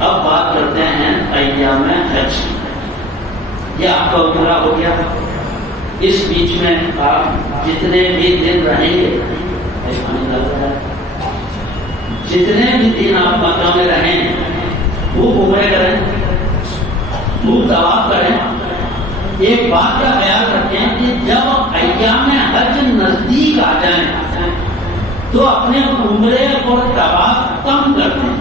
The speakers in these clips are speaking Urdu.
اب بات کرتے ہیں ایام حج کی. یہ آپ کا عمرہ ہو گیا. اس بیچ میں آپ جتنے بھی دن رہیں گے، جتنے بھی دن آپ مکہ میں رہیں، خوب عمرے کریں، خوب طواف کریں. ایک بات کا خیال رکھیں کہ جب ایام حج نزدیک آ جائیں تو اپنے عمرے اور طواف کم کر دیں.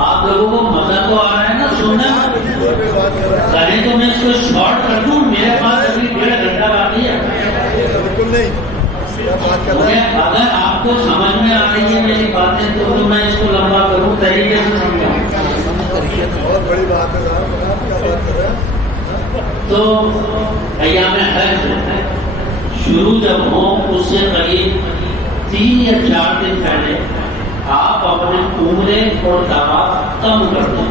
آپ لوگوں کو مزہ تو آ رہا ہے نا سننا؟ کہیں تو میں اس کو شارٹ کر دوں، میرے پاس ابھی 1.5 گھنٹہ باقی ہے. بالکل نہیں. اگر آپ کو سمجھ میں آ رہی ہے میری باتیں تو میں اس کو لمبا کروں، طریقے سے سمجھاؤں. بہت بڑی بات ہے صاحب، کیا بات کر رہے ہیں. تو ایام حج شروع جب ہوں اس سے قریب 3 یا 4 دن پہلے آپ اپنے عمرے اور طواف کم کر دیں،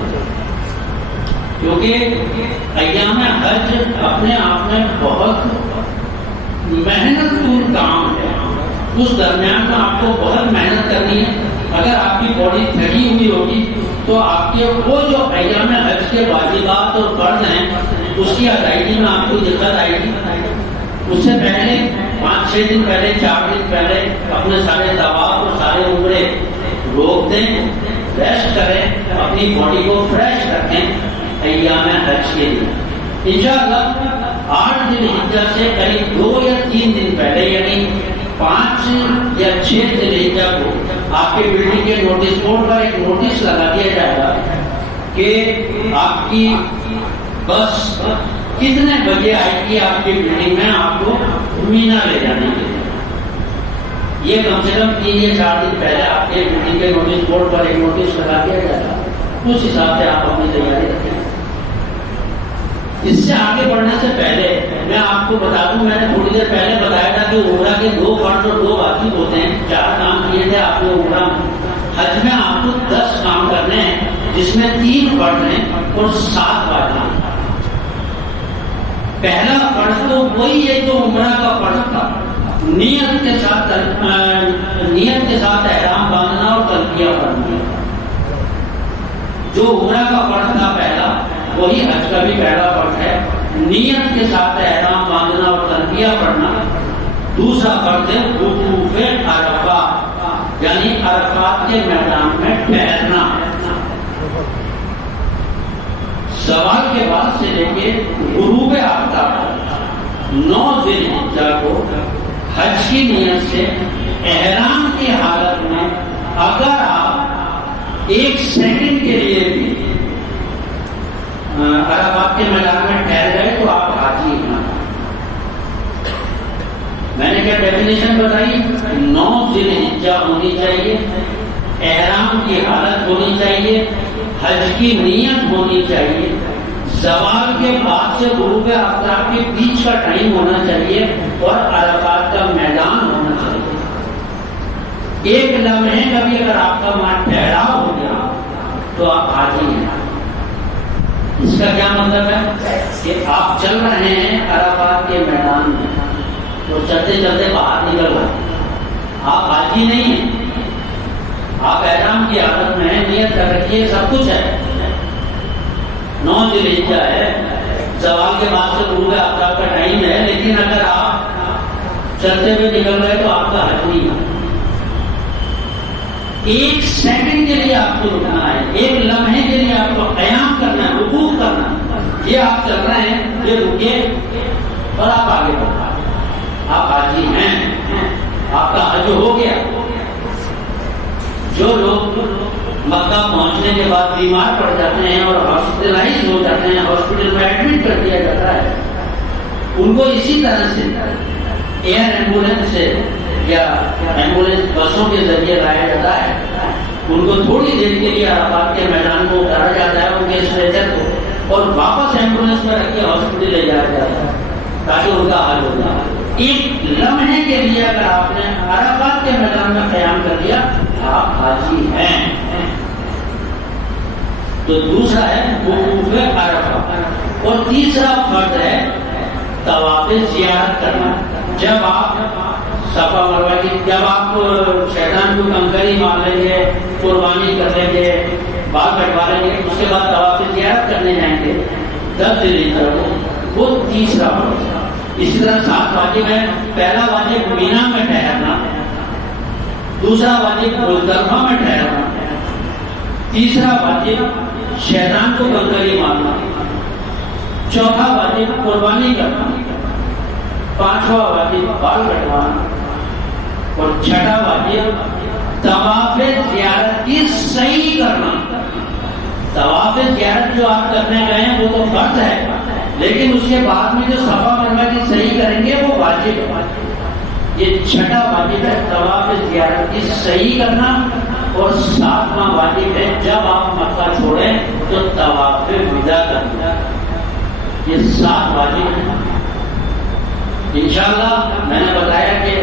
کیونکہ ایام حج اپنے آپ میں بہت محنت پور کام ہے. اس درمیان میں آپ کو بہت محنت کرنی ہے. اگر آپ کی باڈی تھکی ہوئی ہوگی تو آپ کے وہ جو ایام حج کے واجبات اور فرض ہیں اس کی ادائیگی میں آپ کو دقت آئے گی. اس سے پہلے 5-6 دن پہلے، 4 دن پہلے اپنے سارے طواف اور سارے عمرے روک دیں، ریسٹ کریں، اپنی باڈی کو فریش رکھیں ایام حج کے لیے. انشاءاللہ 8 ذی الحجہ سے قریب 2 یا 3 دن پہلے، یعنی 5 یا 6 ذی الحجہ کو آپ کے بلڈنگ کے نوٹس بورڈ پر ایک نوٹس لگا دیا جائے گا کہ آپ کی بس کتنے بجے آئے گی آپ کی بلڈنگ میں آپ کو مینا لے جانے کے لیے. یہ کم سے کم 3 یا 4 دن پہلے آپ کے بلڈنگ کے نوٹس بورڈ پر ایک نوٹس لگا دیا جائے گا. اس حساب سے آپ اپنی تیاری رکھیں. اس سے آگے بڑھنے سے پہلے میں آپ کو بتا دوں، میں نے تھوڑی دیر پہلے بتایا تھا کہ عمرہ کے 2 فرض اور 2 واجب ہوتے ہیں. 4 کام کیے تھے آپ نے عمرہ میں. حج میں آپ کو 10 کام کرنے ہیں جس میں 3 فرض ہیں اور 7 واجب ہیں. پہلا فرض تو وہی ہے جو عمرہ کا فرض تھا، نیت کے ساتھ احرام باندھنا اور تلبیہ پڑھنا. جو عمرہ کا فرض تھا پہلا، وہی حج کا بھی پہلا فرض ہے، نیت کے ساتھ احرام باندھنا اور تلبیہ پڑھنا. دوسرا فرض ہے وقوف عرفات، یعنی عرفات کے میدان میں ٹھہرنا. زوال کے بعد سے لے کے غروب آفتاب 9 ذی الحجہ کو حج کی نیت سے احرام کی حالت میں اگر آپ 1 سیکنڈ کے لیے بھی عرفات کے میدان میں ٹھہر گئے تو آپ حاجی ہیں. میں نے کیا ڈیفینیشن بتائی؟ 9 ذی الحجہ ہونی چاہیے، احرام کی حالت ہونی چاہیے، حج کی نیت ہونی چاہیے، زوال کے بعد سے غروب آفتاب کے بیچ کا ٹائم ہونا چاہیے اور عرفات کا میدان ہونا چاہیے. ایک لمحے کا بھی اگر آپ کا وہاں ٹھہراؤ ہو گیا تو آپ حاجی ہیں. اس کا کیا مطلب ہے کہ آپ چل رہے ہیں عرفات کے میدان میں تو چلتے چلتے باہر نکل رہے ہیں، آپ حاجی نہیں ہیں. آپ احرام کی حالت میں نیت کر رکھیے، سب کچھ ہے. 9 ذی الحجہ ہے، زوال کے بعد سے غروب آفتاب کا ٹائم ہے، لیکن اگر آپ چلتے ہوئے نکل رہے تو آپ کا حج نہیں ہے. 1 سیکنڈ کے لیے آپ کو رکنا ہے، 1 لمحے کے لیے آپ کو قیام کرنا ہے، وقوف کرنا ہے. یہ آپ چل رہے ہیں، یہ رکے اور آپ آگے بڑھ رہے ہیں، آپ حاجی ہیں، آپ کا حج ہو گیا. جو لوگ مکہ پہنچنے کے بعد بیمار پڑ جاتے ہیں اور ہاسپٹلائز ہو جاتے ہیں، ہاسپٹل میں ایڈمٹ کر دیا جاتا ہے، ان کو اسی طرح سے ایئر ایمبولینس سے یا ایمبولینس بسوں کے ذریعے لایا جاتا ہے. ان کو تھوڑی دیر کے لیے عرفات کے میدان کو اتارا جاتا ہے، ان کے اسٹریچر کو، اور واپس ایمبولینس میں رکھ کے ہاسپٹل لے جایا جاتا ہے تاکہ ان کا حل ہو جائے. ایک لمحے کے لیے اگر آپ نے عرفات کے میدان میں قیام کر دیا آپ حاجی ہیں. تو دوسرا ہے وقوف عرفہ، اور تیسرا فرض ہے طواف زیارت کرنا. جب آپ صفا مروا کی، جب آپ شیطان کو کنکری مار لیں گے، قربانی کر لیں گے، بال کٹوا لیں گے، اس کے بعد طواف زیارت کرنے جائیں گے 10 ذوالحجہ کو، وہ تیسرا فرض ہے. اسی طرح 7 واجب ہے. پہلا واجب مینا میں ٹھہرنا، دوسرا واجب مزدلفہ میں ٹھہرنا، تیسرا واجب شیطان کو کنکری مارنا، چوتھا واجب قربانی کرنا، پانچواں واجب بال کٹوانا، اور چھٹا واجب طواف زیارت کی صحیح کرنا. طواف زیارت جو آپ کرنے گئے ہیں وہ تو فرض ہے، لیکن اس کے بعد میں جو صفا مروا کی صحیح کریں گے وہ واجب ہے. یہ چھٹا واجب ہے طواف زیارت کی صحیح کرنا، اور 7واں واجب ہے جب آپ مکہ چھوڑیں تو طواف وداع کرنا. یہ 7 واجب ہیں. انشاءاللہ میں نے بتایا کہ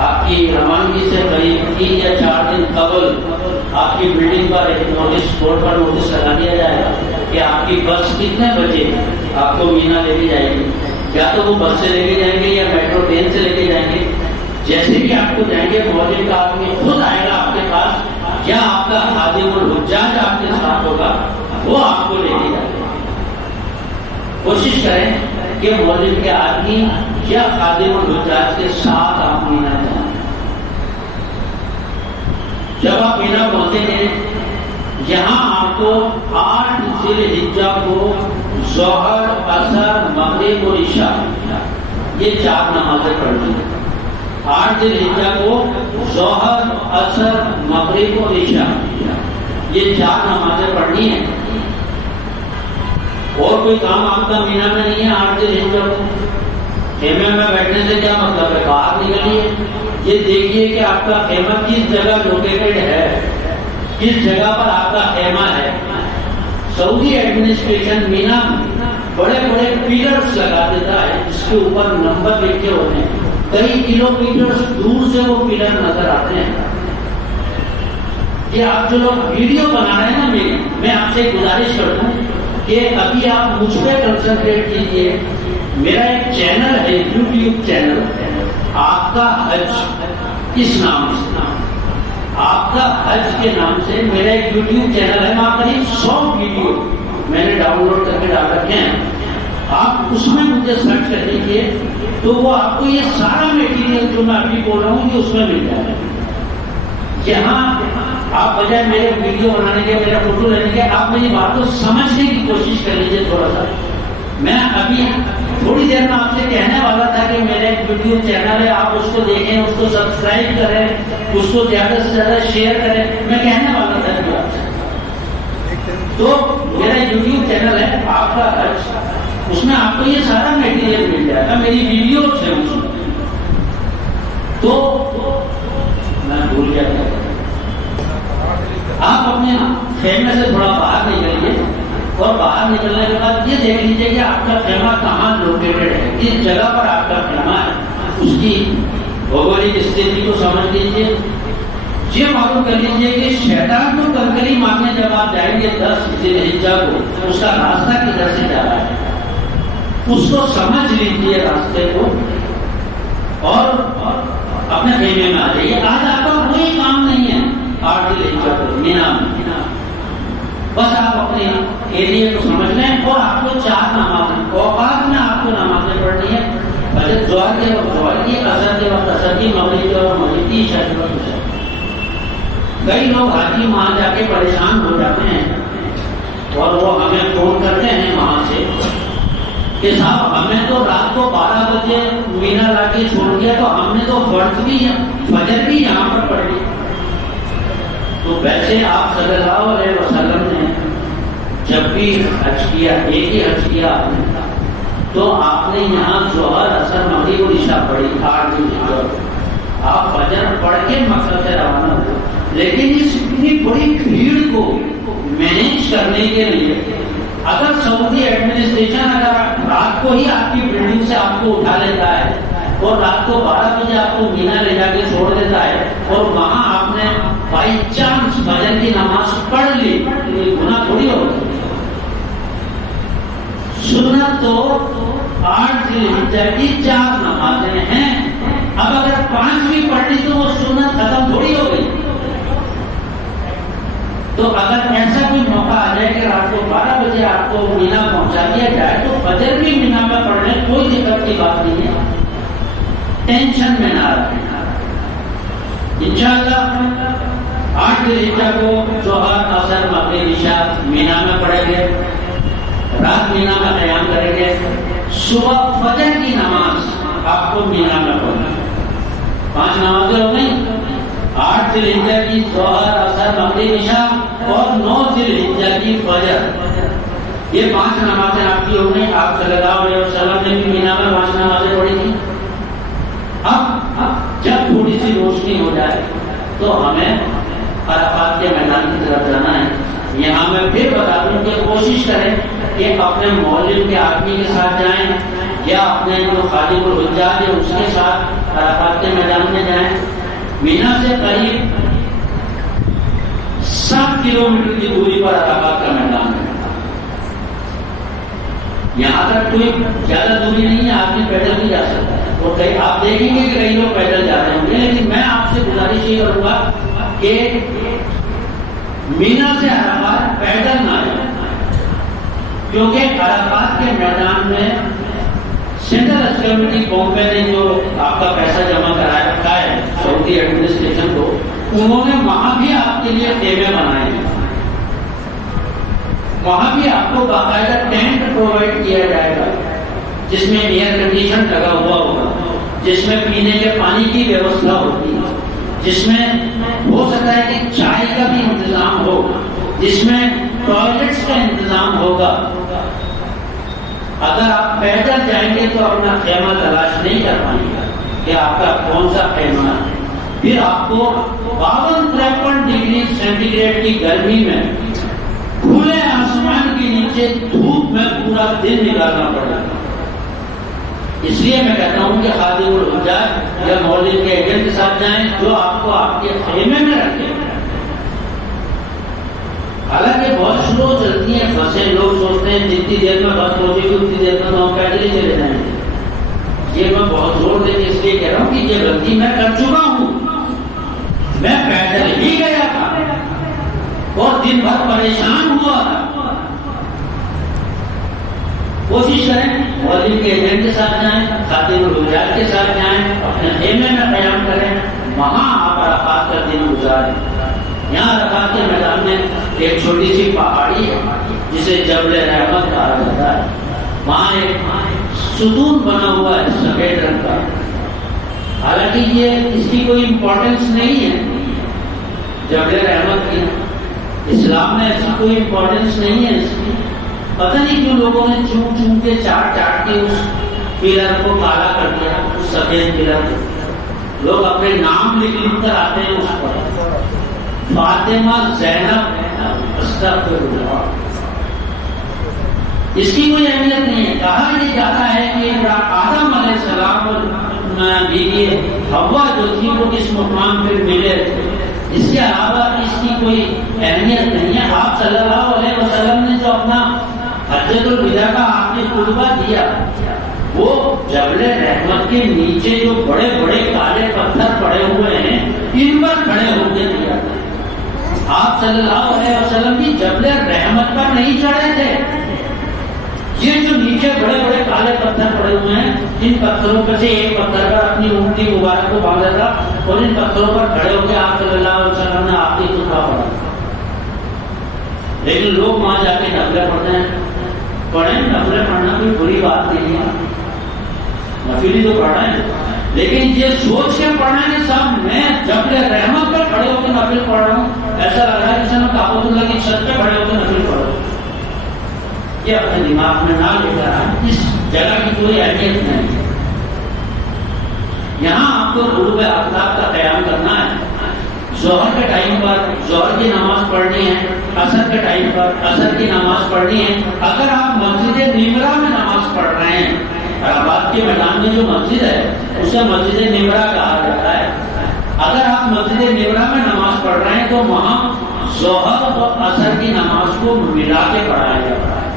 آپ کی روانگی سے قریب 3 یا 4 دن قبل آپ کی بلڈنگ پر ایک نوٹس، بورڈ پر نوٹس لگا دیا جائے گا کہ آپ کی بس کتنے بجے آپ کو مینا لے کے جائے گی. یا تو وہ بس سے لے کے جائیں گے یا میٹرو ٹرین سے لے کے جائیں گے. جیسے بھی آپ کو جائیں گے مولوی کا آدمی خود آئے گا آپ کے پاس، یا آپ کا خادم الحجاج آپ کے ساتھ ہوگا، وہ آپ کو لے کے جائے گا. کوشش کریں کہ مولوی کے آدمی یا خادم الحجاج کے ساتھ آپ مینا جائیں. جب آپ مینا پہنچیں گے یہاں آپ کو 8 ذوالحجہ کو ظہر، عصر، مغرب اور عشاء یہ 4 نمازیں پڑھنی ہیں. 8 ذوالحجہ کو ظہر، عصر، مغرب اور عشاء یہ 4 نمازیں پڑھنی ہیں. اور کوئی کام آپ کا مینا میں نہیں ہے. 8 ذوالحجہ کو خیمے میں بیٹھنے سے کیا مطلب ہے؟ باہر نکلیے، یہ دیکھیے کہ آپ کا خیمہ کس جگہ لوکیٹڈ ہے، کس جگہ پر آپ کا خیمہ ہے. سعودی ایڈمنسٹریشن مینا بڑے بڑے پیلرز لگا دیتا ہے جس کے اوپر نمبر لکھے ہوتے ہیں. کئی کلو میٹر دور سے وہ پیلر نظر آتے ہیں. یہ آپ جو لوگ ویڈیو بنا رہے ہیں نا، میں آپ سے گزارش کرتا ہوں کہ ابھی آپ مجھ پہ کنسنٹریٹ کیجیے. میرا ایک چینل ہے یوٹیوب چینل، آپ کا حج اس نام سے، آپ کا حج کے نام سے میرا ایک یوٹیوب چینل ہے. وہاں قریب 100 ویڈیو میں نے ڈاؤن لوڈ کر کے ڈال رکھے ہیں. آپ اس میں مجھے سرچ کر دیجیے تو وہ آپ کو یہ سارا میٹیریل جو میں ابھی بول رہا ہوں یہ اس میں مل جائے گا. یہاں آپ بجائے میرے ویڈیو بنانے کے، میرا فوٹو لینے کے، آپ میری بات کو سمجھنے کی کوشش کر لیجیے تھوڑا سا. میں ابھی تھوڑی دیر میں آپ سے کہنے والا تھا کہ میرا ایک یوٹیوب چینل ہے، آپ اس کو دیکھیں، اس کو سبسکرائب کریں، اس کو زیادہ سے زیادہ شیئر کریں. میں کہنے والا تھا کہ آپ سے تو میرا یوٹیوب چینل ہے آپ کا حج، اس میں آپ کو یہ سارا میٹیریل مل جائے گا، میری ویڈیوز ہے اس میں. تو میں بھول گیا تھا، آپ اپنے خیمے سے تھوڑا باہر نکلیے، اور باہر نکلنے کے بعد یہ دیکھ لیجیے کہ آپ کا خیمہ کہاں لوکیٹڈ ہے، کس جگہ پر آپ کا خیمہ ہے. اس کی بھگولک استھتی کو سمجھ لیجیے. یہ معلوم کر لیجیے کہ شیطان کو کنکری مارنے جب آپ جائیں گے 10 ذوالحجہ کو، اس کا راستہ کدھر سے جا رہا ہے اس کو سمجھ لیجیے راستے کو، اور اپنے خیمے میں آ جائیے. آج آپ کا کوئی کام نہیں ہے 8 ذوالحجہ کو مینا میں، بس آپ اپنے ایریے کو سمجھ لیں. اور آپ کو 4 نمازیں اوقات میں آپ کو نمازیں پڑھنی ہے. پہلے ظہر کے وقت ظہر کی، عصر کے وقت عصر کی، مغرب کے وقت مغرب کی، عشاء کے وقت عشاء. کئی لوگ حاجی وہاں جا کے پریشان ہو جاتے ہیں اور وہ ہمیں فون کرتے ہیں وہاں سے کہ صاحب ہمیں تو رات کو 12 بجے مینا لا کے چھوڑ دیا، تو ہم نے تو فجر بھی یہاں پر پڑھ لی. تو ویسے آپ صلی اللہ علیہ وسلم نے جب بھی حج کیا، ایک ہی حج کیا آپ نے، تو آپ نے یہاں ظہر، عصر، مغرب اور عشاء پڑھی 8 دن. آپ فجر پڑھ کے مکہ سے روانہ ہوئے. لیکن اس اتنی بڑی بھیڑ کو مینیج کرنے کے لیے اگر سعودی ایڈمنسٹریشن اگر رات کو ہی آپ کی بلڈنگ سے آپ کو اٹھا لیتا ہے اور رات کو 12 بجے آپ کو مینا لے جا کے چھوڑ دیتا ہے اور وہاں آپ نے بائی چانس فجر کی نماز پڑھ لی، یہ گناہ تھوڑی ہوگا۔ سنت تو 8 ذی الحجہ کی 4 نمازیں ہیں، اب اگر 5 بھی پڑھ لی تو وہ سنت ختم تھوڑی ہو گئی۔ تو اگر ایسا کوئی موقع آ جائے کہ رات کو 12 بجے آپ کو مینا پہنچا دیا جائے تو فجر بھی مینا میں پڑھنے کوئی دقت کی بات نہیں ہے، ٹینشن میں نہ رکھیں۔ انشاءاللہ 8 ذی الحجہ کو ظہر، عصر، مغرب، عشاء مینا میں پڑھیں گے، رات مینا میں قیام کریں گے، صبح فجر کی نماز آپ کو مینا میں پڑھنا۔ 5 نمازیں ہو گئی، 8 ذی الحجہ کی ظہر، عصر، مغرب، عشاء اور 9 ذی الحجہ کی فجر، یہ 5 نمازیں آپ کی ہو گئی۔ آپ صلی اللہ علیہ وسلم نے بھی مینا میں 5 نمازیں پڑھی تھی۔ اب جب تھوڑی سی روشنی ہو جائے تو ہمیں عرفات کے میدان کی طرف جانا ہے۔ یہاں میں پھر بتا دوں کہ کوشش کریں کہ اپنے مولوی کے آدمی کے ساتھ جائیں یا اپنے جو خالق الحجاج ہے اس کے ساتھ عرفات کے میدان میں جائیں۔ مینا سے قریب 7 کلومیٹر کی دوری پر عرفات کا میدان ہے۔ یہاں تک کوئی زیادہ دوری نہیں ہے، آدمی پیدل بھی جا سکتا ہے، اور کئی آپ دیکھیں گے کہ کئی لوگ پیدل جا رہے ہوں گے، لیکن میں آپ سے گزارش یہ کروں گا کہ مینا سے عرفات پیدل نہ جائیں، کیونکہ عرفات کے میدان میں سینٹرل اسکیورٹی بامبے نے جو آپ کا پیسہ جمع کرا رکھا ہے سعودی ایڈمنسٹریشن کو، انہوں نے وہاں بھی آپ کے لیے خیمے بنائے ہیں، وہاں بھی آپ کو باقاعدہ ٹینٹ پرووائڈ کیا جائے گا جس میں ایئر کنڈیشن لگا ہوا ہوگا، جس میں پینے کے پانی کی ویوستھا ہوگی، جس میں ہو سکتا ہے کہ چائے کا بھی انتظام ہو، جس میں ٹوائلٹس کا انتظام ہوگا۔ اگر آپ پیدل جائیں گے تو اپنا خیمہ تلاش نہیں کر پائیں گے کہ آپ کا کون سا خیمہ ہے، پھر آپ کو 52-53 ڈگری سینٹی گریڈ کی گرمی میں کھلے آسمان کے نیچے دھوپ میں پورا دن نکالنا پڑے گا۔ اس لیے میں کہتا ہوں کہ خادم الحجاج یا مولوی کے ایجنٹ کے ساتھ جائیں جو آپ کو آپ کے خیمے میں رکھے۔ حالانکہ بہت سلو چلتی ہیں بسیں، لوگ سوچتے ہیں جتنی دیر میں بس پہنچے گی اتنی دیر میں تو ہم پیدل ہی چلے جائیں گے۔ یہ میں بہت زور دے کے اس لیے کہہ رہا ہوں کہ یہ غلطی میں کر چکا ہوں، میں پیدل ہی گیا تھا اور دن بھر پریشان ہوا تھا۔ کوشش کریں مولوی کے ایجنٹ کے ساتھ جائیں، خادم الحجاج کے ساتھ جائیں، اپنے خیمے میں قیام کریں، وہاں آپ عرفات کا دن گزاریں۔ یہاں عرفات کے میدان میں ایک چھوٹی سی پہاڑی ہے جسے جبل رحمت کہا جاتا ہے، وہاں ایک ستون بنا ہوا ہے سفید رنگ کا۔ حالانکہ یہ اس کی کوئی امپورٹنس نہیں ہے جبل رحمت کی، اسلام میں ایسی کوئی امپورٹنس نہیں ہے اس کی، پتہ نہیں کیوں لوگوں نے چون چون کے چاٹ کے اس پلر کو کالا کر دیا، اس سفید پلر کو لوگ اپنے نام لکھ کر آتے ہیں اس پر، فاطمہ زینب استغفر اللہ۔ اس کی کوئی اہمیت نہیں ہے۔ کہا یہ جاتا ہے کہ آدم علیہ السلام اور بیوی حوا جو تھی وہ اس مقام پہ ملے تھے، اس کے علاوہ اس کی کوئی اہمیت نہیں ہے۔ آپ صلی اللہ علیہ وسلم نے جو اپنا حجۃ الوداع کا آخری خطبہ دیا وہ جبل رحمت کے نیچے جو بڑے بڑے کالے پتھر پڑے ہوئے ہیں ان پر کھڑے ہو کے دیا۔ آپ صلی اللہ علیہ وسلم بھی جبل رحمت پر نہیں چڑھے تھے، یہ جو نیچے بڑے بڑے کالے پتھر پڑے ہوئے ہیں ان پتھروں پر سے ایک پتھر پر اپنی انگلی مبارک کو باندھا تھا اور ان پتھروں پر کھڑے ہو کے آپ صلی اللہ علیہ وسلم نے آخری خطبہ پڑھا۔ لیکن لوگ وہاں جا کے نفلیں پڑھتے ہیں، پڑھیں، نفلیں پڑھنا کوئی بری بات نہیں ہے، نفلی تو پڑھنا ہے، لیکن یہ سوچ کے پڑھنا ہے کہ صاحب میں جبل رحمت پر کھڑے ہو کے نفل پڑھ رہا ہوں، ایسا لگ رہا ہے جیسے میں کعبۃ اللہ کی چھت پہ کھڑے ہو کے نفل پڑھ رہا ہوں۔ یہ اپنے دماغ میں نہ لے کر آئیں، اس جگہ کی کوئی اہمیت نہیں ہے۔ یہاں آپ کو غروب آفتاب کا قیام کرنا ہے، ظہر کے ٹائم پر ظہر کی نماز پڑھنی ہے، عصر کے ٹائم پر عصر کی نماز پڑھنی ہے۔ اگر آپ مسجد نمرہ میں نماز پڑھ رہے ہیں عرفات عرفات کے میدان میں جو مسجد ہے اسے مسجد نمرہ کہا جاتا ہے. اگر آپ مسجد نمرہ میں نماز پڑھ رہے ہیں تو وہاں ظہر اور عصر کی نماز کو ملا کے پڑھایا جاتا ہے.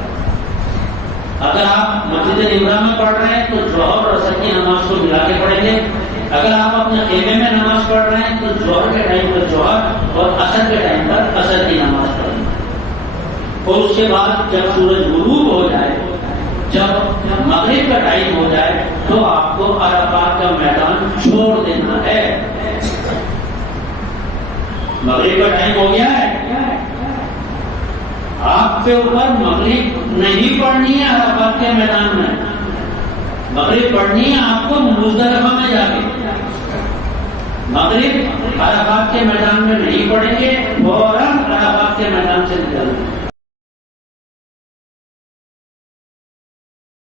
اگر آپ مسجد نمرہ میں پڑھ رہے ہیں تو ظہر اور عصر کی نماز کو ملا کے پڑھیں گے. اگر آپ اپنے خیمے میں نماز پڑھ رہے ہیں تو ظہر کے ٹائم پر ظہر اور عصر کے ٹائم پر عصر کی نماز پڑھیں گے. اور اس کے بعد جب سورج غروب ہو جائے، جب مغرب کا ٹائم ہو جائے تو آپ کو عرفات کا میدان چھوڑ دینا ہے. مغرب کا ٹائم ہو گیا ہے، آپ کے اوپر مغرب نہیں پڑھنی ہے عرفات کے میدان میں. مغرب پڑھنی ہے آپ کو مزدلفہ میں جا کے. مغرب عرفات کے میدان میں نہیں پڑھیں گے، فوراً عرفات کے میدان سے نکلیں گے.